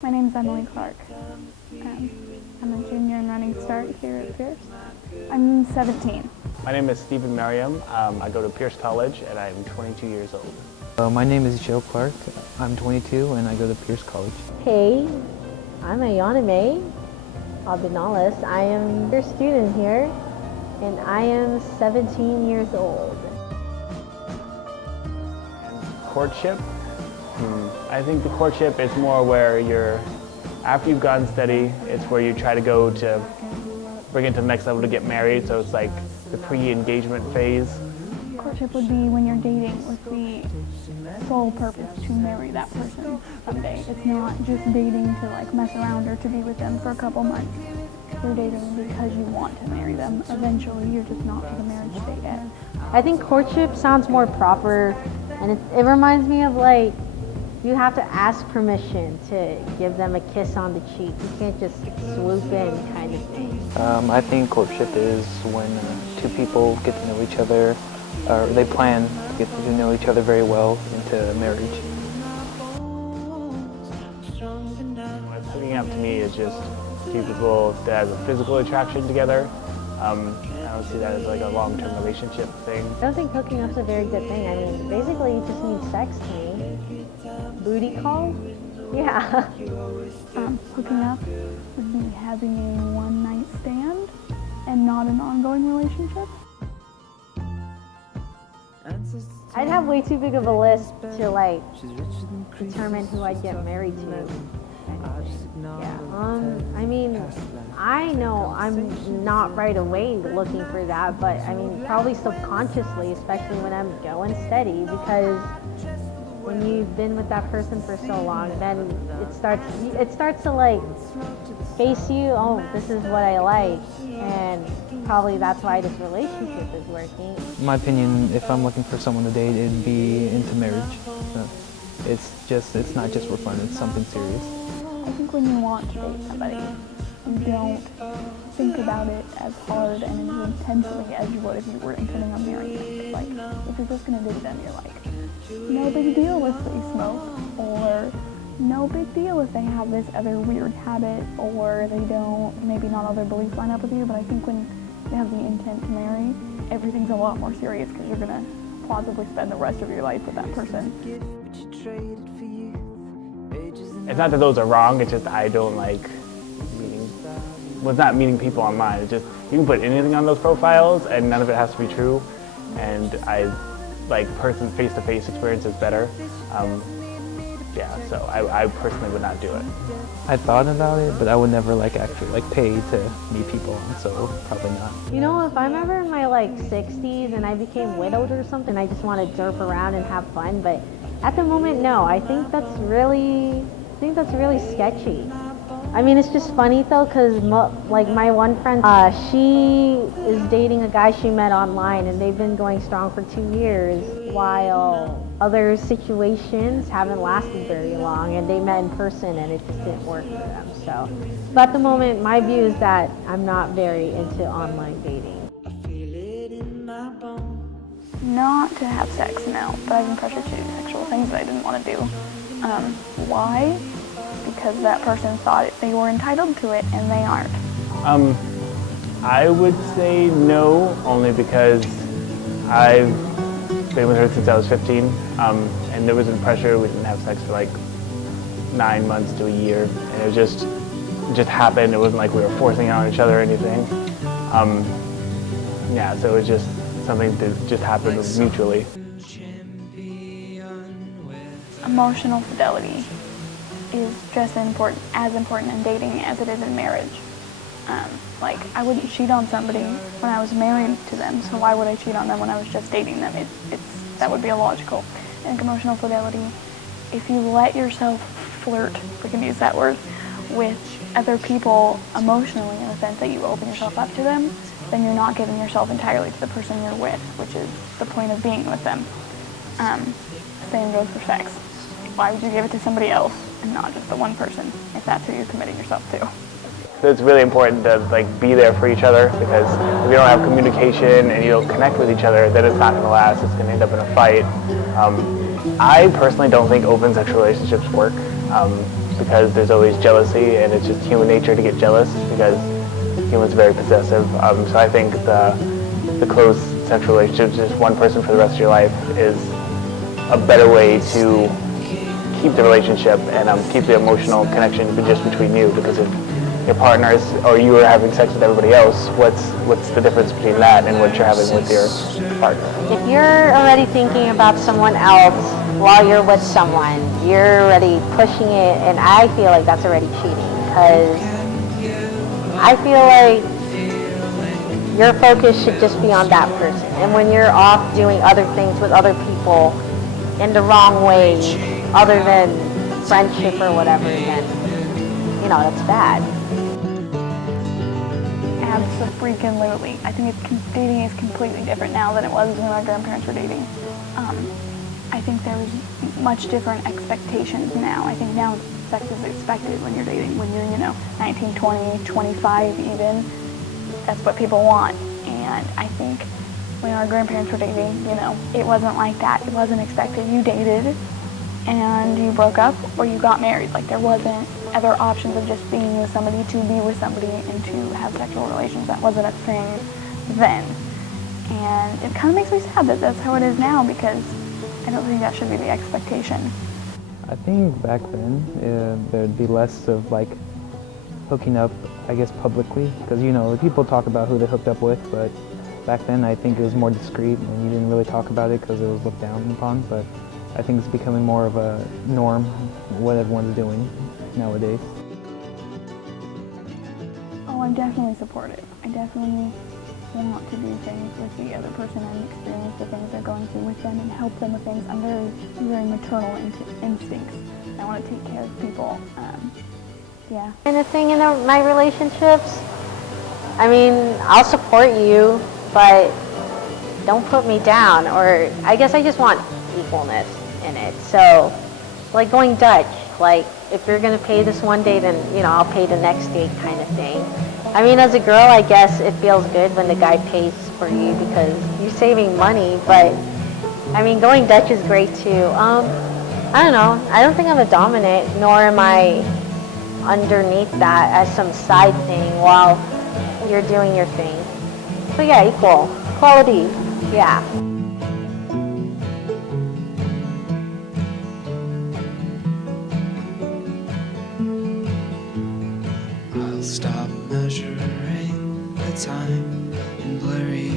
My name is Emily Clark. I'm a junior in Running Start here at Pierce. I'm 17. My name is Merriam. I go to Pierce College and I'm 22 years old. My name is Joe Clark. I'm 22 and I go to Pierce College. Hey, I'm Iana Abinales. I am your student here and I am 17 years old. And courtship? I think the courtship is more where after you've gotten steady, it's where you try to go to bring it to the next level to get married, so it's like the pre-engagement phase. Courtship would be when you're dating with the sole purpose to marry that person someday. It's not just dating to like mess around or to be with them for a couple months. You're dating because you want to marry them. Eventually, you're just not to the marriage state yet. I think courtship sounds more proper, and it reminds me of like, you have to ask permission to give them a kiss on the cheek. You can't just swoop in kind of thing. I think courtship is when two people get to know each other, or they plan to get to know each other very well into marriage. Hooking up to me is just two people that have a physical attraction together. I don't see that as like a long-term relationship thing. I don't think hooking up's a very good thing. I mean, basically you just need sex to me. Booty call? Yeah. Hooking up would be having a one-night stand and not an ongoing relationship. I'd have way too big of a list to like determine who I'd get married to. Yeah. I mean, I know I'm not right away looking for that, but I mean, probably subconsciously, especially when I'm going steady, because when you've been with that person for so long, then it starts to like face you, oh, this is what I like, and probably that's why this relationship is working. In my opinion, if I'm looking for someone to date, it'd be into marriage. It's not just for fun, it's something serious. I think when you want to date somebody, you don't think about it as hard and as intensely as you would if you were intending on marrying them. Like, if you're just going to date them, you're like, no big deal if they smoke, or no big deal if they have this other weird habit, or they don't, maybe not all their beliefs line up with you, but I think when you have the intent to marry, everything's a lot more serious because you're going to plausibly spend the rest of your life with that person. It's not that those are wrong, it's just I don't like it's not meeting people online. It's just, you can put anything on those profiles and none of it has to be true, and I like person face-to-face experience is better. Yeah, so I personally would not do it. I thought about it, but I would never actually pay to meet people, so probably not. You know, if I'm ever in my 60s and I became widowed or something, I just want to derp around and have fun, but at the moment, no. I think that's really sketchy. I mean, it's just funny though, because my one friend, she is dating a guy she met online, and they've been going strong for 2 years, while other situations haven't lasted very long, and they met in person and it just didn't work for them. So, but at the moment, my view is that I'm not very into online dating. Not to have sex, no, but I've been pressured to do sexual things that I didn't want to do. Why? Because that person thought they were entitled to it, and they aren't. I would say no, only because I've been with her since I was 15, and there wasn't pressure. We didn't have sex for 9 months to a year, and it just happened. It wasn't like we were forcing it on each other or anything. Yeah, so it was just something that just happened mutually. Emotional fidelity is just as important in dating as it is in marriage. I wouldn't cheat on somebody when I was married to them, so why would I cheat on them when I was just dating them? That would be illogical. And emotional fidelity, if you let yourself flirt, if we can use that word, with other people emotionally, in the sense that you open yourself up to them, then you're not giving yourself entirely to the person you're with, which is the point of being with them. Same goes for sex. Why would you give it to somebody else and not just the one person, if that's who you're committing yourself to? So it's really important to be there for each other, because if you don't have communication and you don't connect with each other, then it's not going to last. It's going to end up in a fight. I personally don't think open sexual relationships work. because there's always jealousy, and it's just human nature to get jealous because humans are very possessive. So I think the close sexual relationship, just one person for the rest of your life, is a better way to keep the relationship and keep the emotional connection just between you. Because if your partners or you are having sex with everybody else, what's the difference between that and what you're having with your partner? If you're already thinking about someone else while you're with someone, you're already pushing it, and I feel like that's already cheating, because I feel like your focus should just be on that person. And when you're off doing other things with other people in the wrong way, other than friendship or whatever, then, you know, that's bad. Abso-freaking-lutely. I think dating is completely different now than it was when our grandparents were dating. I think there was much different expectations now. I think now sex is expected when you're dating. When you're, 19, 20, 25 even, that's what people want. And I think when our grandparents were dating, it wasn't like that. It wasn't expected. You dated and you broke up or you got married. Like, there wasn't other options of just being with somebody to be with somebody and to have sexual relations. That wasn't a thing then. And it kind of makes me sad that that's how it is now, because I don't think that should be the expectation. I think back then there'd be less of like hooking up, I guess, publicly, because people talk about who they hooked up with, but back then I think it was more discreet and you didn't really talk about it because it was looked down upon. But I think it's becoming more of a norm, what everyone's doing nowadays. Oh, I definitely support it. I definitely want to do things with the other person and experience the things they're going through with them and help them with things. I'm very maternal instincts. I want to take care of people. Yeah. And the thing in my relationships, I mean, I'll support you, but don't put me down. Or I guess I just want equalness in it. So, like going Dutch, like if you're gonna pay this one date, then I'll pay the next date, kind of thing. I mean, as a girl, I guess it feels good when the guy pays for you because you're saving money. But I mean, going Dutch is great too. I don't know. I don't think I'm a dominant, nor am I underneath that as some side thing while you're doing your thing. So yeah, equality, yeah. I'll stop measuring the time in blurry